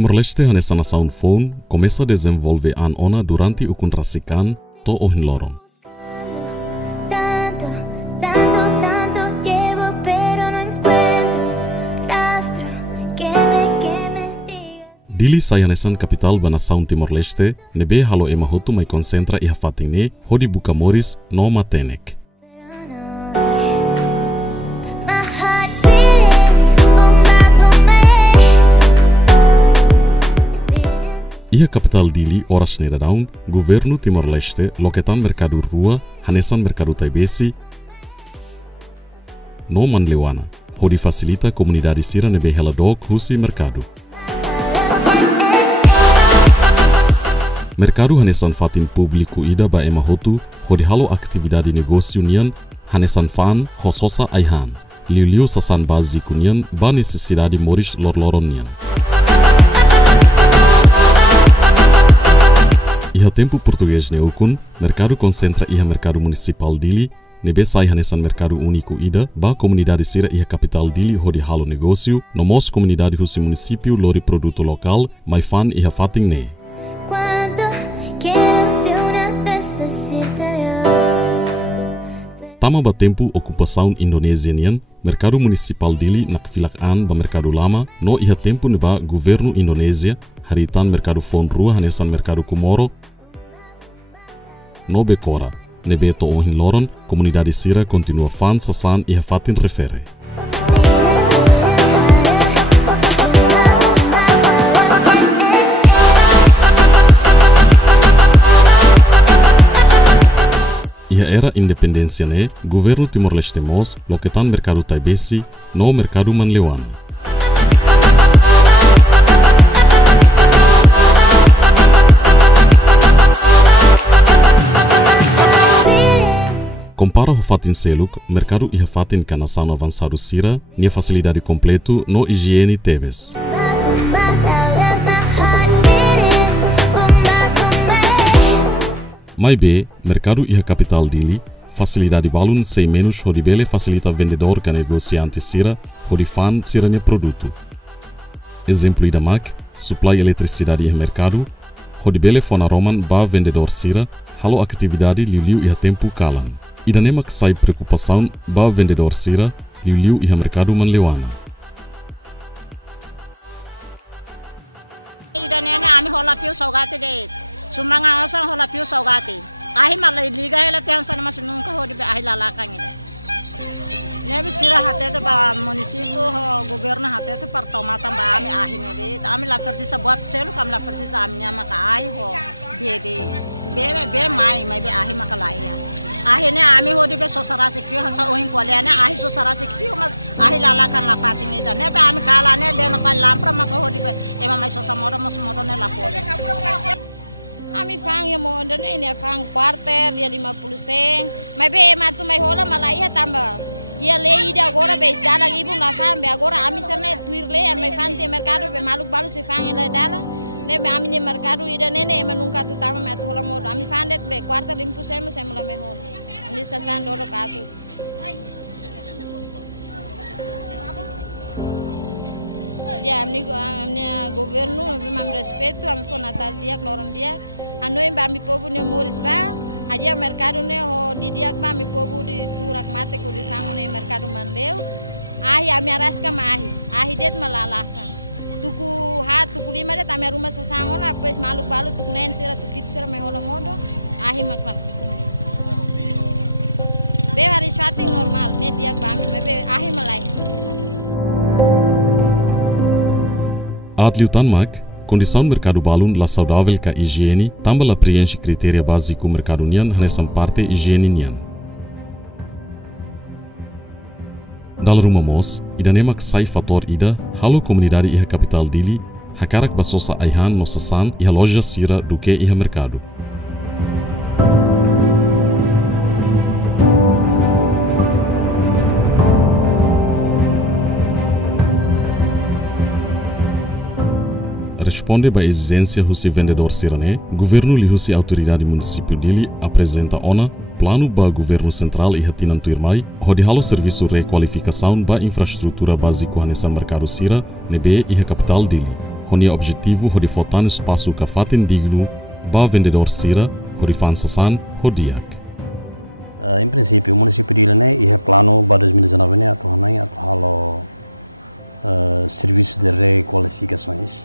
Timor-Leste nessa nação phone começa a desenvolver an ona durante o contrasican to ohin lorong. Dili saya nesan capital ba nação Timor-Leste, nebe halo ema hotu mai concentra iha fatingne hodi buka moris no matenek. Iha capital Dili horas neda daun, governo Timor-Leste loketan mercado rua hanesan mercado Taibesi no Manlewana, hodi facilita comunidade sira nebe hela dog husi mercado. Mercado hanesan fatin público ida ba ema hotu hodi halo atividade negócio nian hanesan fan hososa aihan liu sasan básico nian ba necessidade moris lor-loron nian. Iha tempo português neukun, mercado concentra iha mercado municipal Dili, nebe sai hanesan mercado único ida, ba comunidade sira iha capital Dili hodi halo negócio, nomos comunidade husi município lori produto local, mai fan iha fating ne. Tama ba tempo ocupação indonesianian, mercado municipal Dili nak filak-an ba mercado lama, no iha tempo neba governo Indonesia, haritan mercado fon rua hanesan mercado Komoro, no bekora, nebe to ohin loron, comunidade sira continua fan sasan iha fatin refere. Iha era independência ne, governo Timor-Leste mos, loketan mercado Taibesi, no mercado Manlewana. Compara o fatin seluk, mercado iha fatin ka nação avançado sira, nia facilidade completo no higiene tebes. Mai B, mercado iha capital Dili, facilidade balun sei menos hodibele facilita vendedor ka negociante sira, hodi fan sira nia produto. Exemplo ida mak, supply eletricidade iha mercado, hodibele fona roman ba vendedor sira, halo atividade liu iha tempo kalan. Ida nemak sai preocupação ba vendedor sira, liu iha mercado Manlewana. Ida nena ami hola piu saugate de. Sumanga osang hola piu saugate. Ahi malai liga hela tiang sana masih nungka hodi be ahi lalakang ida. Nebi sira hate te ba munisipio ho governo hate te partomatan ba ami ahi nede. Ami la persisa buat celu kam la persisa aminya maka ahi ho bede. Be mai be ahi maka laia. Ahi ne ami hodi be sosara sikfiu hansa ohin kwaliane ahi sosara sikfiu mas ahi lalakan la fating ida. Nebe ami kala ne le na pa lampra maka hodi be ema mai sosamoro mos moto ne la pole. Ami fang ya mo ndone ini fang quarter dia 50 sen. Mai be matu mai hola malaiha tambah. Ia le ida agora be dala ibu la fang be agora ami serne tuirle mai fante mercado be maluk balu se fang ela dala. Ne be ami ne mercado ida nene ema nunca tu tama mai hola mo ami fandet be quarter 50 sen semula me hola. Ini sasan doro katu. Dia amni governo be mam respeito am fo natal dia kloron dia. Ano em bami povo ne moris ba, hadia mercado ne ho di dia bami povo di turak mate ko di sango ne mercado Manleu. Ahi ami araska ma ahi det malalaka. Tuku ha tuku lima det ami rumah sasango na pues maluk balu tuku nen sira tukit sira me hola modo, ahi mak tuku. Be hari swating normal ne dia bami be ahi malai. Atliutan mak, condição mercado balun la saudável ka higiene, também la preenche critério básico mercado nian hanesan parte higiene nian. Dal rumah mos, ida nemak sai fator ida, halo comunidade iha capital Dili, hakarak basosa aihan no sasan iha loja sira duke iha mercado. Responde ba exigência husi vendedor sirane, governo li husi autoridade município Dili apresenta ona plano ba governo central iha tinan tuirmai, hodi halo serviço requalificação ba infraestrutura básico hanesan mercado sira, nebe iha capital Dili. honia objetivo hodi fotan espaço ka fatin digno ba vendedor sira hodi fan sasan hodiak. Em princípio, o município de Ilha ia plano para 2019 né atu hanai atu halo serviços de requalificações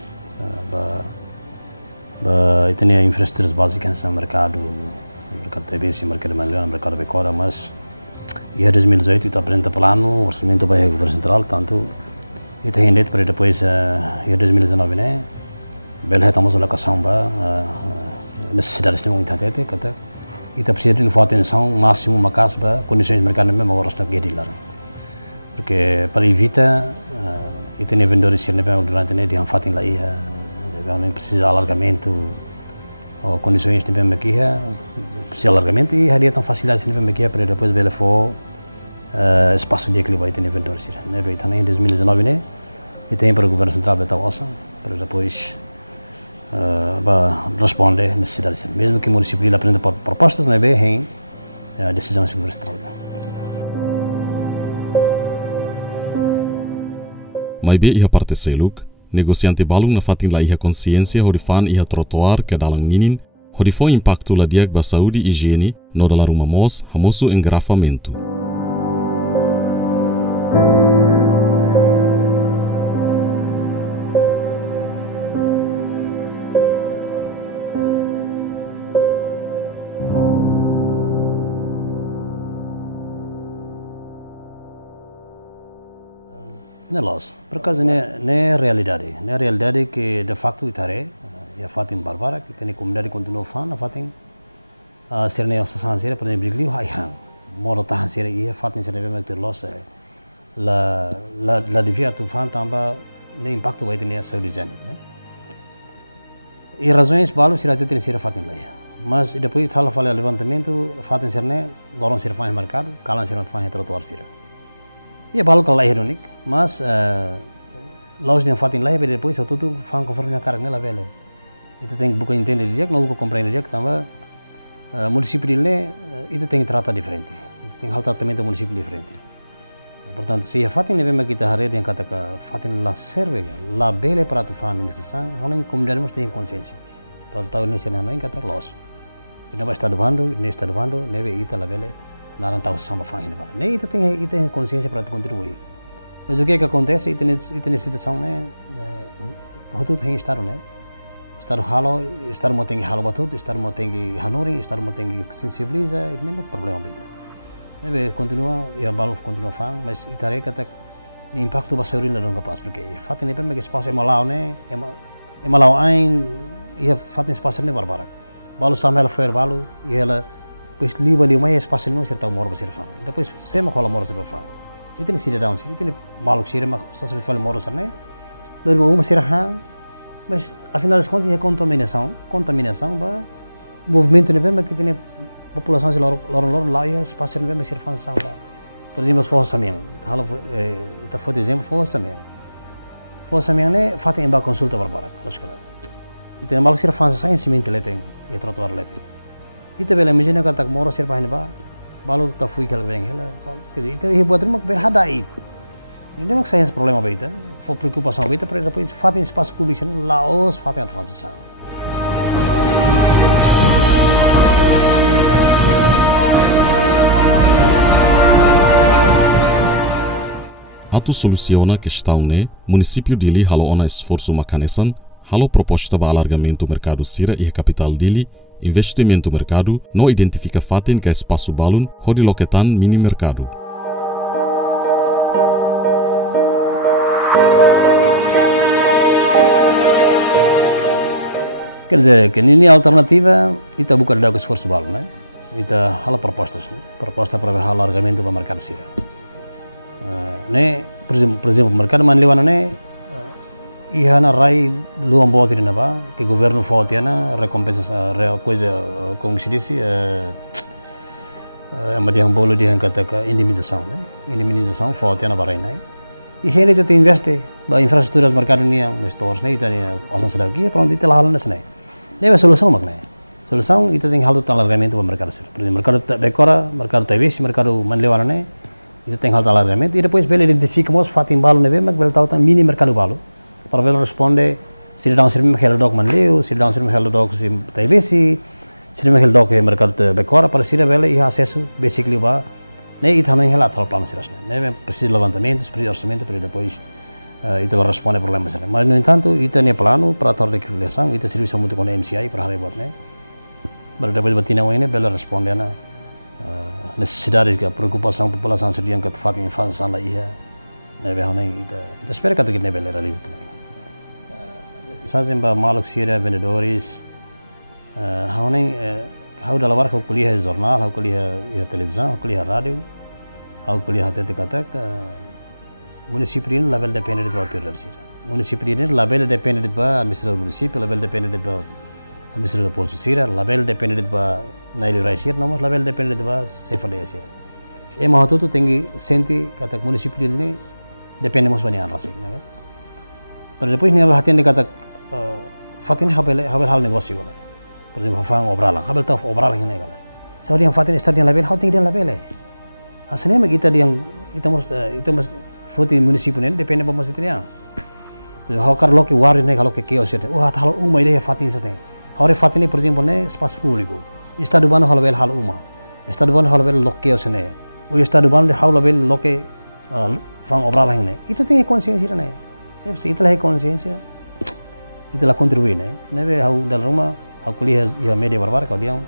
ba itenia infraestruturas básicas no mercado TBC, mercado Manleona, mercado Becora, mas em 2018 está apresenta plano orçamento para o governo central, tanto itu hendak para depois em 2019 né bela estamos locação ba necessidades de muita gente kata kita precisa de uma atenção máximo uma casa para condições de mercado mesmo agora está aqui lá porque para evitar itu nem vendedores sirne durante né de fatin lá não precisa alargamento ou condições de mesmo aqui precisa alargamento e haria tão facilidade de mesmo aqui para depois bela for espaço de equilíbrio aí tem vendedores sirne né bem também em 2019 né e tem para o governo central betal ossa para depois responder necessidades mesmo que o município apresenta propostas mas bem decisões do governo central. Mai be iha parte seluk, negosiante balung na fatin la iha consciência hodifan iha trotoar ke dalang ninin, hodifo impacto la diag ba saúde e higiene no dala rumah mos hamosu engrafamento. Nelos, por causa ne realidade que de facto itare ya fatin barbara que tem comunidade continua fan a fatin serne os sansere para bigli hai hang moro tahan sere ia fatin sere be meter los la devia tu fan tamba ne impacto vai ter saúde jani né e razões balu sira ter sere fatin lá mas depois thala fala levantamento fatin serne loron sere fan mercado kalan sere fan trotoar sere ia balu kala ironik mas laos yang fatin lá e depois tudo fan conforme a carga nela vele itu tem bukan entender dia não bukan compreender dia tamba município dele itu tem trata diferente itu tem hal tratamento município diferente portanto se a fatin nebe kita hari yang kata ka fatin la serve la bele para tu fan nesse sang hona comunidade must tem consciência para tahu nesse não em kata los ina ba está doando nebe ita la bele naran tahu sama fan ina ba ne itu tem consciência para tu contribuir mas o que acontece itu nesse situação né tudo tem estar né estar halo estar mau tinggi halo batut estar mau tinggi hanori estar mau tinggi sensibiliza itu não é problema beta nebe continua ya balu continua fang mas itare kata impacto basaurin la dong kapas porque fatin nebe meg espaço emalau né emalau ain ia fatin espaço ne barbara balu samela fer balu e ela pois liba mais espaço não certa mor basir fang depois sema khola mor basir fang itu ni sida down itu ni balu sira ma só se fala mor sarne lor uma sira hang mas afinal das contas é contaminação ba movimento ne bem que tem população se lor lá é espaço ne bem que serfan samba por exemplo forçamento hala ita foi exemplo forçamento ne fatem em ba consulta barbara escola e tem mal serfan science cimento le tem e trotuar le tem e também imagina que tak moro serpa ne ba balu ta fui kel bem ela que itu é buat rumah berhadait ini mak saya problema beita for preocupação beita para depois fatem espaço público laos fatem a transição Atu soluciona questão ne município dili halo ona esforço makanesan halo proposta ba alargamento mercado sira e capital dili investimento mercado no identifica fatin ka espaço balun hodi loketan mini mercado. Quer dizer, que nem alternativa, ita bukan ada esforço balu, né? Ita hala propostas, né? Proposta para alargamento para mercado sira. Né, por exemplo, mercado Manleona, né? Ia na rai luang bawa tiri napa, que governo fautiana recompensa coisa como se disse, mas yang bolo dia kata ke indemnização, né? Indemnização fautiana barai nai. E hele te investe ba infraestrutura mercado ni yang stores né, ita ni asan sedau kia, pronto ita lahalan nesse né. Neva solução makna. Solução ita tem hal do alargamento para mercado sira. Por exemplo, mercado Becora, mercado TBC, mercado Manleona, né? Ita tem hal do alargamento e depois bele identifica mos fatin balu neve, mas bele tau tan mini mercado balu. Para ver responde Sirang sirme hel dog man leu, sirang sirme hel dog sim taibesi, sirme hel dog mereka bekora para sira vela e acesso basically ba, né e também hela tal plano siras, né precisa de levantamentos, precisa de orçamento para depois itu responder problemas. Mas no entanto, itu é plano para tornar que filiação, itu serviço muito com a MCI para hari buat, né? Para depois batina ini bela responder na necessidades que a preocupação população seriam que fato em fase sala ia, né? Itu espera que tu bela realize também. Sabe ba maluk sira vendedores, hau dalam war hau kuliah jornal, hau kuliah televisão, hau kuliah rádio, hau kuliah tete katak. Município level dependent ba tirar sira. Município level dependent ba administrador município, level dependent ba administrador posto sira, level dependent ba naili raisir, nomor level dependent ba sefalaya sira. Mahatu tu tinggi senti katak município ni depende mos bani anrasi, nagar. Pero depois ni Allah hatian katak fatin habel hal negócio gala. Por exemplo, fang obralang, habel taf obralang ini gala. So dia fatin start dia level, how tinggi dia level eh. Asne me kita dia kita mos Foti município nem depende ba masjid ni. Hau kar loki waris ne kalau ke keo sete. Halo uma ide fatin sete. Hau fatin ni por exemplo ne espaço público. Estado bano halo bel hal uma. Estado bano halo bel loki keo sene. O estado bano halo bel loki fang obra lah ne. Itu tem consciência ne. Se itu lah consciência. Itu lah contribuir ne. Nebe hau dal rumah hau kuliah ia media barbar kau dia.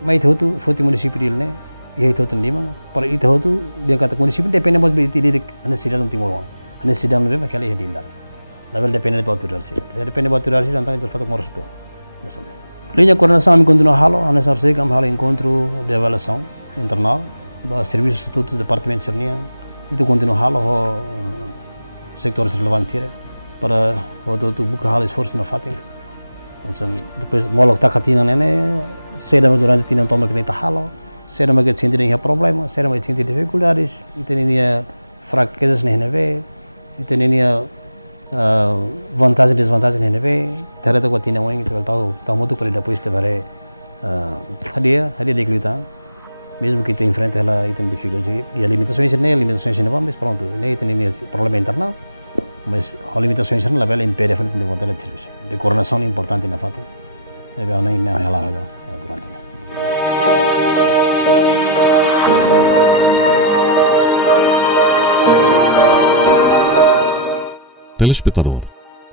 Mai tu foti município dil ne. Ia itu tendimang, per itu tu dia kata município depende buat beti didik ane sidang timur, ane sidang lebih macam ini dilar. Level depende buat turar sih. Depende buat turar sih tentang itu foto moros tu. Linha coordenação me continua halo, ane sarse kam halo encontro de avaliação internal, do serviço do departamento cernia, itu continua halo ho setores relevantes para o tu buka halo esforço na fating. Então depois molok takatina nene, sedang durante tina toma que nem ta halo. Será que sente nenhum problema, será que sente dificuldades, e tem nenhuma fraquezas nem neve, e tem nenhuma vantagem e desvantagem nem neve. Terá que bater na mão e tal muito para depois ter bare hadia de cliente, mesmo que tenha em frente ela e tem dificuldades e limitações não vamos pronto, nem tem nenhum problema internal, mas a limitações não leva ela impede a frente de vontade de serviço. De coordenação é importante na fato, é bem nem na ela durante. Telespectador,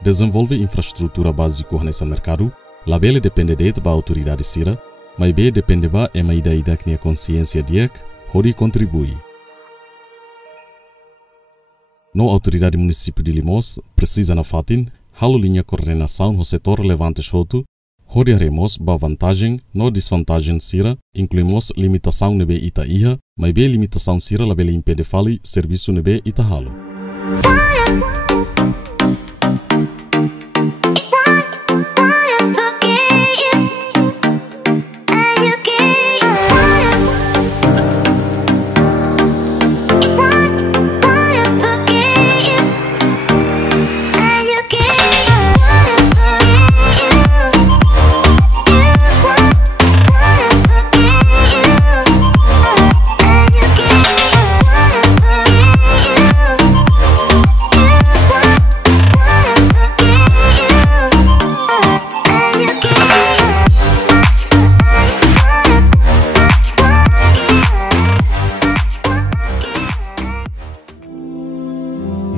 desenvolve infraestrutura básica nesse mercado, labele depende da autoridade sira, mas be depende ba ema ida que a consciência diak, hori contribui. No autoridade município de Limos precisa na fatin, halo linha coordenação no setor relevante choto, hori haremos ba vantagem, no desvantagem sira, incluímos limitação nebe ita iha, mas be limitação sira labele impede fali serviço nebe ita halo.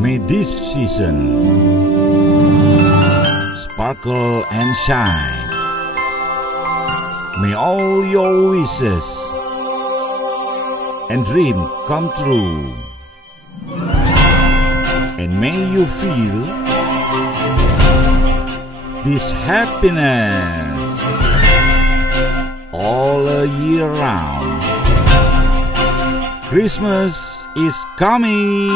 May this season sparkle and shine. May all your wishes and dreams come true. And may you feel this happiness all a year round. Christmas is coming.